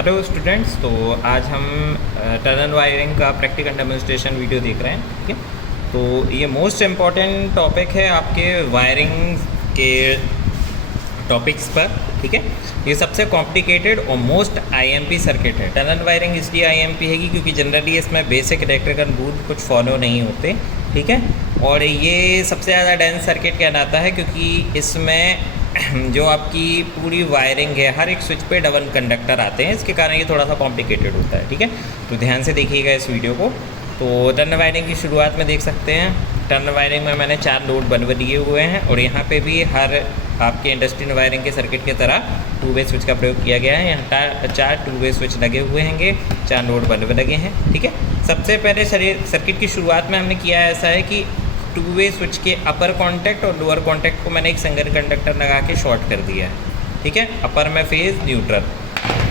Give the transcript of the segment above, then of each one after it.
Hello students, तो आज हम टनल वायरिंग का प्रैक्टिकल डेमोन्स्ट्रेशन वीडियो देख रहे हैं। ठीक है, तो ये मोस्ट इम्पॉर्टेंट टॉपिक है आपके वायरिंग के टॉपिक्स पर। ठीक है, ये सबसे कॉम्प्लिकेटेड और मोस्ट आईएमपी सर्किट है। टनल वायरिंग इसलिए आईएमपी है क्योंकि जनरली इसमें बेसिक इलेक्ट्रिकल रूल कुछ फॉलो नहीं होते। ठीक है, और ये सबसे ज़्यादा डेंस सर्किट कहलाता है क्योंकि इसमें जो आपकी पूरी वायरिंग है, हर एक स्विच पे डबल कंडक्टर आते हैं, इसके कारण ये थोड़ा सा कॉम्प्लिकेटेड होता है। ठीक है, तो ध्यान से देखिएगा इस वीडियो को। तो टनल वायरिंग की शुरुआत में देख सकते हैं, टनल वायरिंग में मैंने 4 लोड बल्ब दिए हुए हैं और यहाँ पे भी हर आपके इंडस्ट्रियल वायरिंग के सर्किट की तरह 2 वे स्विच का प्रयोग किया गया है। यहाँ 4 2 वे स्विच लगे हुए हैंगे, 4 लोड बल्ब लगे हैं। ठीक है, सबसे पहले सर्किट की शुरुआत में हमने किया ऐसा है कि 2 वे स्विच के अपर कॉन्टैक्ट और लोअर कॉन्टैक्ट को मैंने एक सिंगल कंडक्टर लगा के शॉर्ट कर दिया है। ठीक है, अपर में फेज़ न्यूट्रल।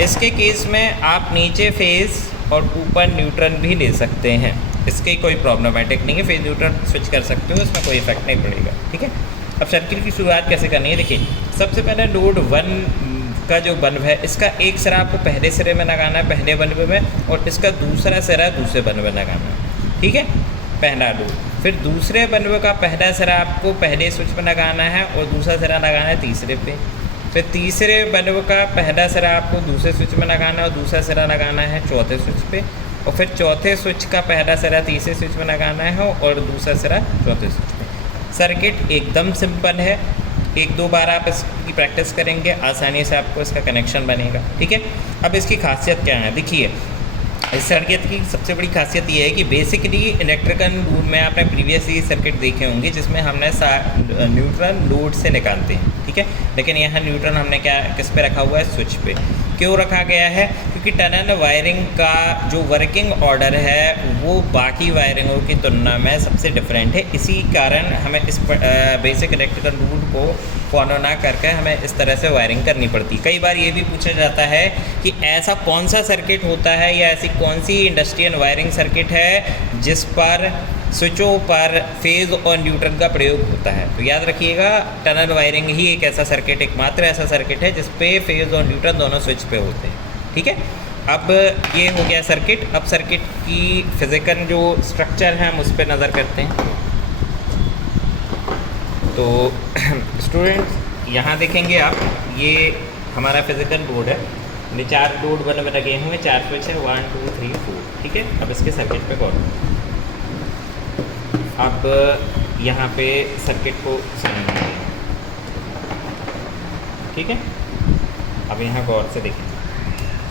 इसके केस में आप नीचे फेज़ और ऊपर न्यूट्रल भी ले सकते हैं, इसके कोई प्रॉब्लमेटिक नहीं है। फेज़ न्यूट्रल स्विच कर सकते हो, इसमें कोई इफेक्ट नहीं पड़ेगा। ठीक है, अब सर्किट की शुरुआत कैसे करनी है देखिए। सबसे पहले लोड 1 का जो बल्ब है, इसका एक सिरा आपको पहले सिरे में लगाना है, पहले बल्ब में, और इसका दूसरा सिरा दूसरे बल्ब में लगाना है। ठीक है, पहला लोड। फिर दूसरे बल्ब का पहला सिरा आपको पहले स्विच में लगाना है और दूसरा सिरा लगाना है तीसरे पे। फिर तीसरे बल्ब का पहला सिरा आपको दूसरे स्विच में लगाना है और दूसरा सिरा लगाना है चौथे स्विच पे। और फिर चौथे स्विच का पहला सिरा तीसरे स्विच में लगाना है और दूसरा सिरा चौथे स्विच पे। सर्किट एकदम सिंपल है, 1-2 बार आप इसकी प्रैक्टिस करेंगे, आसानी से आपको इसका कनेक्शन बनेगा। ठीक है, अब इसकी खासियत क्या है देखिए। इस सर्किट की सबसे बड़ी खासियत ये है कि बेसिकली इलेक्ट्रिकल रूल में आपने प्रीवियसली सर्किट देखे होंगे जिसमें हमने न्यूट्रल लोड से निकालते हैं। ठीक है, लेकिन यहाँ न्यूट्रल हमने किस पे रखा हुआ है, स्विच पे। क्यों रखा गया है? क्योंकि टनल वायरिंग का जो वर्किंग ऑर्डर है वो बाकी वायरिंगों की तुलना में सबसे डिफरेंट है। इसी कारण हमें इस बेसिक इलेक्ट्रिकल रूल को फॉलो ना करके हमें इस तरह से वायरिंग करनी पड़ती। कई बार ये भी पूछा जाता है कि ऐसा कौन सा सर्किट होता है या ऐसी कौन सी इंडस्ट्रियल वायरिंग सर्किट है जिस पर स्विचों पर फेज़ और न्यूट्रल का प्रयोग होता है। तो याद रखिएगा, टनल वायरिंग ही एक ऐसा सर्किट, एकमात्र ऐसा सर्किट है जिस पे फेज़ और न्यूट्रल दोनों स्विच पे होते हैं। ठीक है, अब ये हो गया सर्किट। अब सर्किट की फिज़िकल जो स्ट्रक्चर है हम उस पर नज़र करते हैं। तो स्टूडेंट्स यहाँ देखेंगे आप, ये हमारा फिज़िकल बोर्ड है, ये 4 लोड बल्ब लगे हुए हैं, 4 स्विच है, 1 2 3 4। ठीक है, अब इसके सर्किट पे गौर। अब यहाँ पे सर्किट को समझेंगे। ठीक है, अब यहाँ गौर से देखें,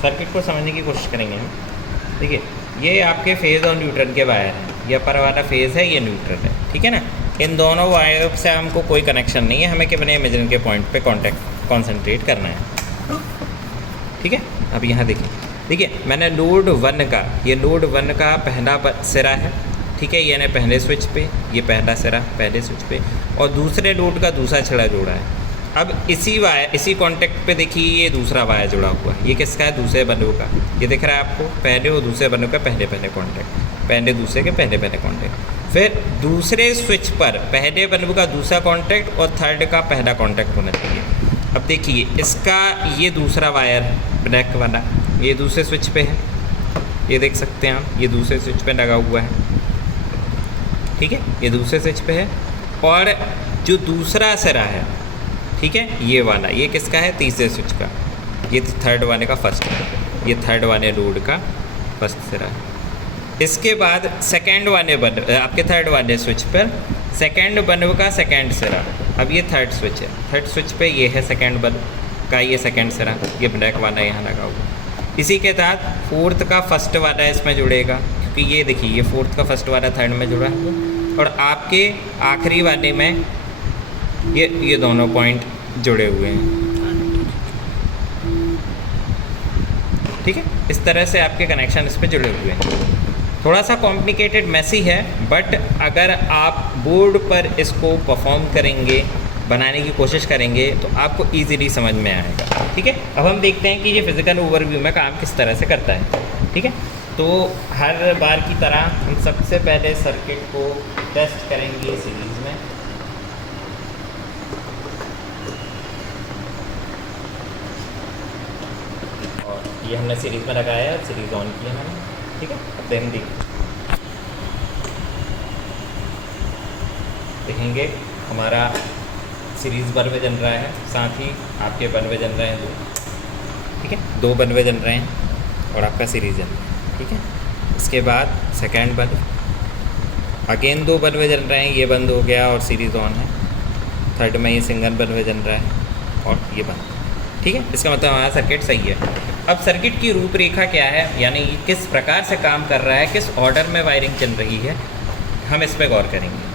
सर्किट को समझने की कोशिश करेंगे हम। देखिए, ये आपके फेज़ और न्यूट्रल के वायर हैं, ये अपर वाला फेज़ है, ये न्यूट्रल है। ठीक है ना, इन दोनों वायर से हमको कोई कनेक्शन नहीं है, हमें केवल इमेजिन के पॉइंट पे कॉन्सेंट्रेट करना है। ठीक है, अब यहाँ देखिए मैंने लोड 1 का, ये लोड 1 का पहला सिरा है। ठीक है, यानी पहले स्विच पे, ये पहला सिरा पहले स्विच पे, और दूसरे लोड का दूसरा छिड़ा जोड़ा है। अब इसी कॉन्टैक्ट पे देखिए, ये दूसरा वायर जुड़ा हुआ है, ये किसका है, दूसरे बल्ब का। ये दिख रहा है आपको, पहले और दूसरे बल्ब का पहले कॉन्टैक्ट, पहले दूसरे के पहले कॉन्टैक्ट। फिर दूसरे स्विच पर पहले बल्ब का दूसरा कॉन्टैक्ट और थर्ड का पहला कॉन्टैक्ट होना चाहिए। अब देखिए, इसका ये दूसरा वायर ब्लैक वाला, ये दूसरे स्विच पे है, ये देख सकते हैं आप, ये दूसरे स्विच पे लगा हुआ है। ठीक है, ये दूसरे स्विच पे है, और जो दूसरा सिरा है, ठीक है, ये वाला, ये किसका है, तीसरे स्विच का, ये थर्ड वाले का फर्स्ट है, ये थर्ड वाले लोड का फर्स्ट सिरा है। इसके बाद सेकंड वाले बल्ब, आपके थर्ड वाले स्विच पर सेकंड बल्ब का सेकंड सिरा। अब ये थर्ड स्विच है, थर्ड स्विच पे ये है सेकंड बल्ब का ये सेकंड सिरा, ये ब्लैक वाला यहाँ लगा हुआ। इसी के साथ फोर्थ का फर्स्ट वाला इसमें जुड़ेगा, क्योंकि ये देखिए, ये फोर्थ का फर्स्ट वाला थर्ड में जुड़ा है, और आपके आखिरी वाले में ये दोनों पॉइंट जुड़े हुए हैं। ठीक है, इस तरह से आपके कनेक्शन इस पे जुड़े हुए हैं। थोड़ा सा कॉम्प्लिकेटेड मैसी है, बट अगर आप बोर्ड पर इसको परफॉर्म करेंगे, बनाने की कोशिश करेंगे, तो आपको ईजीली समझ में आएगा। ठीक है, अब हम देखते हैं कि ये फिज़िकल ओवरव्यू में काम किस तरह से करता है। ठीक है, तो हर बार की तरह हम सबसे पहले सर्किट को टेस्ट करेंगे सीरीज़ में। ये हमने सीरीज़ में लगाया है, सीरीज़ ऑन किया मैंने, ठीक है। अब हम देखेंगे हमारा सीरीज़ बल्ब जल रहा है, साथ ही आपके बल्ब जल रहे हैं 2, ठीक है, 2 बल्ब जल रहे हैं और आपका सीरीज़ जल रहा है, ठीक है। इसके बाद सेकेंड बल्ब, अगेन 2 बल्ब जल रहे हैं, ये बंद हो गया और सीरीज़ ऑन है। थर्ड में ये सिंगल बल्ब जल रहा है और ये बंद, ठीक है। इसका मतलब हमारा सर्किट सही है। अब सर्किट की रूपरेखा क्या है, यानी ये किस प्रकार से काम कर रहा है, किस ऑर्डर में वायरिंग चल रही है, हम इस पर गौर करेंगे।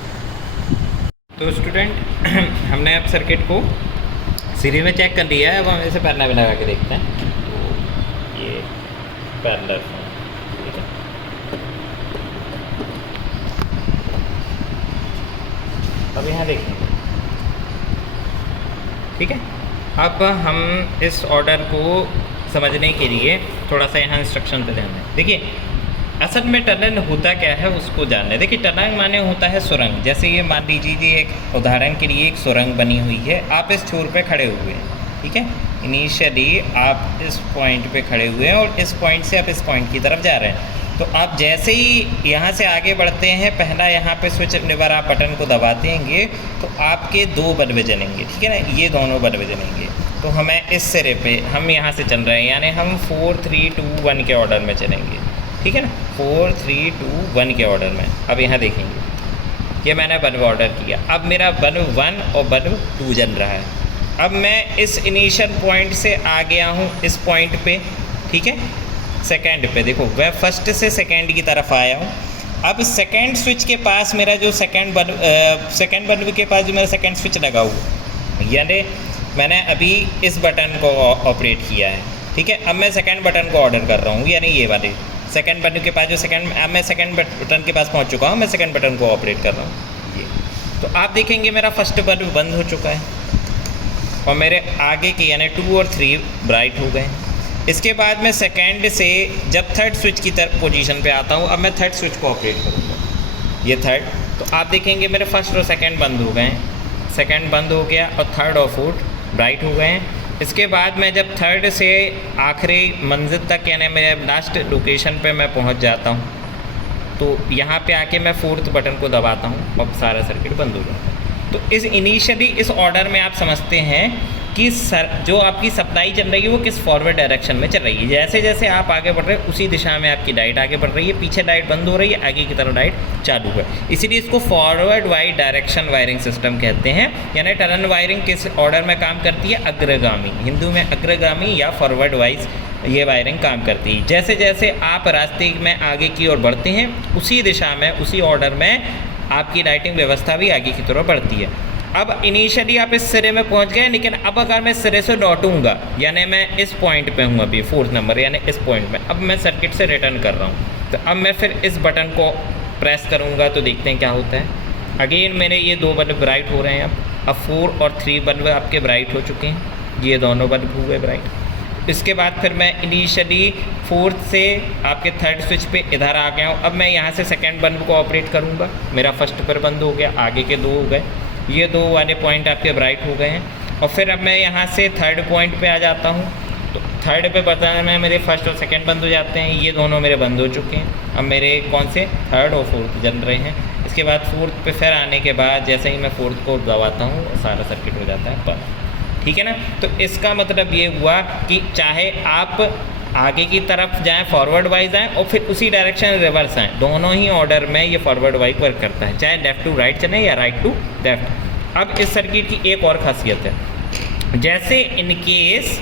तो स्टूडेंट हमने अब सर्किट को सीरीज में चेक कर लिया है। अब हम इसे पैरेलल में लगा के देखते हैं। तो ये पैरेलल, ठीक है। अब यहाँ देखेंगे, ठीक है। अब हम इस ऑर्डर को समझने के लिए थोड़ा सा यहाँ इंस्ट्रक्शन पे ध्यान दें। देखिए असल में टनल होता क्या है उसको जानना है। देखिए टनल माने होता है सुरंग। जैसे ये मान लीजिए एक उदाहरण के लिए एक सुरंग बनी हुई है, आप इस छोर पे खड़े हुए हैं, ठीक है। इनिशियली आप इस पॉइंट पे खड़े हुए हैं और इस पॉइंट से आप इस पॉइंट की तरफ जा रहे हैं। तो आप जैसे ही यहाँ से आगे बढ़ते हैं, पहला यहाँ पे स्विच लेवर आप बटन को दबाते हैं तो आपके 2 बल्ब जलेंगे, ठीक है ना, ये दोनों बल्ब जलेंगे। तो हमें इस सिरे पे हम यहाँ से चल रहे हैं, यानी हम 4 3 2 1 के ऑर्डर में चलेंगे, ठीक है ना, 4 3 2 1 के ऑर्डर में। अब यहाँ देखेंगे ये मैंने बल्ब ऑर्डर किया, अब मेरा बल्ब 1 और बल्ब 2 जल रहा है। अब मैं इस इनिशियल पॉइंट से आ गया हूँ इस पॉइंट पे, ठीक है, सेकेंड पे। देखो मैं फर्स्ट से सेकेंड की तरफ आया हूँ। अब सेकेंड स्विच के पास मेरा जो सेकेंड बल्ब के पास जो मेरा सेकेंड स्विच लगा हुआ, यानी मैंने अभी इस बटन को ऑपरेट किया है, ठीक है। अब मैं सेकेंड बटन को ऑर्डर कर रहा हूँ, यानी ये वाले सेकेंड बटन के पास जो अब मैं सेकेंड बटन के पास पहुँच चुका हूँ, मैं सेकेंड बटन को ऑपरेट कर रहा हूँ ये। तो आप देखेंगे मेरा फर्स्ट बल्ब बंद हो चुका है और मेरे आगे के यानी 2 और 3 ब्राइट हो गए। इसके बाद मैं सेकेंड से जब थर्ड स्विच की तरफ पोजीशन पे आता हूँ, अब मैं थर्ड स्विच को ऑपरेट करूँगा, ये थर्ड। तो आप देखेंगे मेरे फर्स्ट और सेकेंड बंद हो गए हैं, सेकेंड बंद हो गया और थर्ड और फोर्थ ब्राइट हो गए हैं। इसके बाद मैं जब थर्ड से आखिरी मंजिल तक यानी मेरे लास्ट लोकेशन पे मैं पहुंच जाता हूं, तो यहाँ पे आके मैं फोर्थ बटन को दबाता हूं और सारा सर्किट बंद हो जाता है। तो इस इनिशियली इस ऑर्डर में आप समझते हैं कि जो आपकी सप्लाई चल रही है वो किस फॉरवर्ड डायरेक्शन में चल रही है। जैसे जैसे आप आगे बढ़ रहे हैं उसी दिशा में आपकी लाइट आगे बढ़ रही है, पीछे लाइट बंद हो रही है, आगे की तरफ लाइट चालू है। इसीलिए इसको forward wise direction wiring system कहते हैं। यानी टनल वायरिंग किस ऑर्डर में काम करती है, अग्रगामी, हिंदू में अग्रगामी या फॉरवर्ड वाइज ये वायरिंग काम करती है। जैसे जैसे आप रास्ते में आगे की ओर बढ़ते हैं उसी दिशा में उसी ऑर्डर में आपकी लाइटिंग व्यवस्था भी आगे की तरफ बढ़ती है। अब इनिशियली आप इस सिरे में पहुंच गए, लेकिन अब अगर मैं सिरे से लौटूंगा, यानी मैं इस पॉइंट पे हूँ अभी 4th नंबर यानी इस पॉइंट में, अब मैं सर्किट से रिटर्न कर रहा हूँ। तो अब मैं फिर इस बटन को प्रेस करूँगा तो देखते हैं क्या होता है। अगेन मेरे ये 2 बल्ब ब्राइट हो रहे हैं। अब 4 और 3 बल्ब आपके ब्राइट हो चुके हैं, ये दोनों बल्ब हुए ब्राइट। इसके बाद फिर मैं इनिशियली 4th से आपके थर्ड स्विच पे इधर आ गया हूँ। अब मैं यहाँ से सेकेंड बल्ब को ऑपरेट करूँगा, मेरा फर्स्ट पर बंद हो गया, आगे के 2 हो गए, ये 2 वाले पॉइंट आपके ब्राइट हो गए हैं। और फिर अब मैं यहाँ से थर्ड पॉइंट पे आ जाता हूँ, तो थर्ड पे बताने में मेरे फर्स्ट और सेकंड बंद हो जाते हैं, ये दोनों मेरे बंद हो चुके हैं। अब मेरे कौन से थर्ड और फोर्थ जल रहे हैं। इसके बाद फोर्थ पे फिर आने के बाद जैसे ही मैं फोर्थ को दबाता हूँ सारा सर्किट हो जाता है बंद, ठीक है ना। तो इसका मतलब ये हुआ कि चाहे आप आगे की तरफ जाएं, फॉरवर्ड वाइज आएँ और फिर उसी डायरेक्शन रिवर्स आएँ, दोनों ही ऑर्डर में ये फॉरवर्ड वाइज वर्क करता है, चाहे लेफ़्ट टू राइट चलें या राइट टू लेफ़्ट। अब इस सर्किट की एक और खासियत है, जैसे इन केस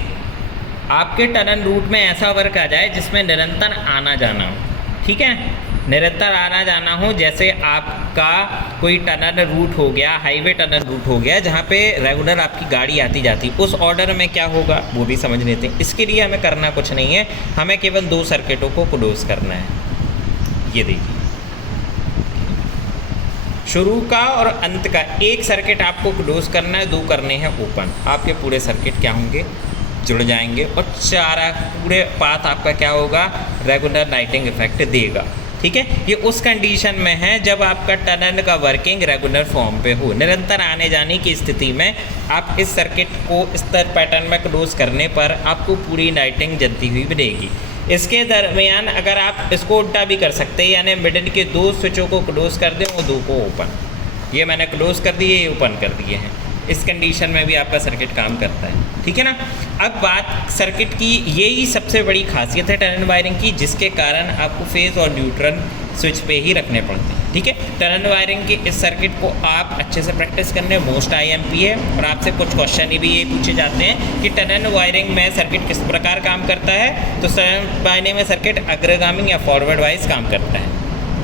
आपके टनल रूट में ऐसा वर्क आ जाए जिसमें निरंतर आना जाना हो, ठीक है, निरंतर आना जाना हो, जैसे आपका कोई टनल रूट हो गया, हाईवे टनल रूट हो गया जहाँ पे रेगुलर आपकी गाड़ी आती जाती, उस ऑर्डर में क्या होगा वो भी समझ लेते हैं। इसके लिए हमें करना कुछ नहीं है, हमें केवल 2 सर्किटों को क्लोज करना है। ये देखिए शुरू का और अंत का एक सर्किट आपको क्लोज करना है, 2 करने हैं ओपन। आपके पूरे सर्किट क्या होंगे, जुड़ जाएंगे और पूरे पाथ आपका क्या होगा, रेगुलर लाइटिंग इफेक्ट देगा। ठीक है। ये उस कंडीशन में है जब आपका टनल का वर्किंग रेगुलर फॉर्म पे हो। निरंतर आने जाने की स्थिति में आप इस सर्किट को इस तरह पैटर्न में क्लोज करने पर आपको पूरी लाइटिंग जलती हुई मिलेगी। इसके दरमियान अगर आप इसको उल्टा भी कर सकते हैं, यानी मिडिल के 2 स्विचों को क्लोज कर दें और 2 को ओपन। ये मैंने क्लोज कर दिए, ये ओपन कर दिए हैं। इस कंडीशन में भी आपका सर्किट काम करता है, ठीक है ना। अब बात सर्किट की, यही सबसे बड़ी खासियत है टनल वायरिंग की, जिसके कारण आपको फेज और न्यूट्रल स्विच पे ही रखने पड़ते हैं, ठीक है। टनल वायरिंग के इस सर्किट को आप अच्छे से प्रैक्टिस करने, मोस्ट IMP है। और आपसे कुछ क्वेश्चन भी ये पूछे जाते हैं कि टनल वायरिंग में सर्किट किस प्रकार काम करता है। तो मायने में सर्किट अग्रगामी या फॉरवर्ड वाइज काम करता है।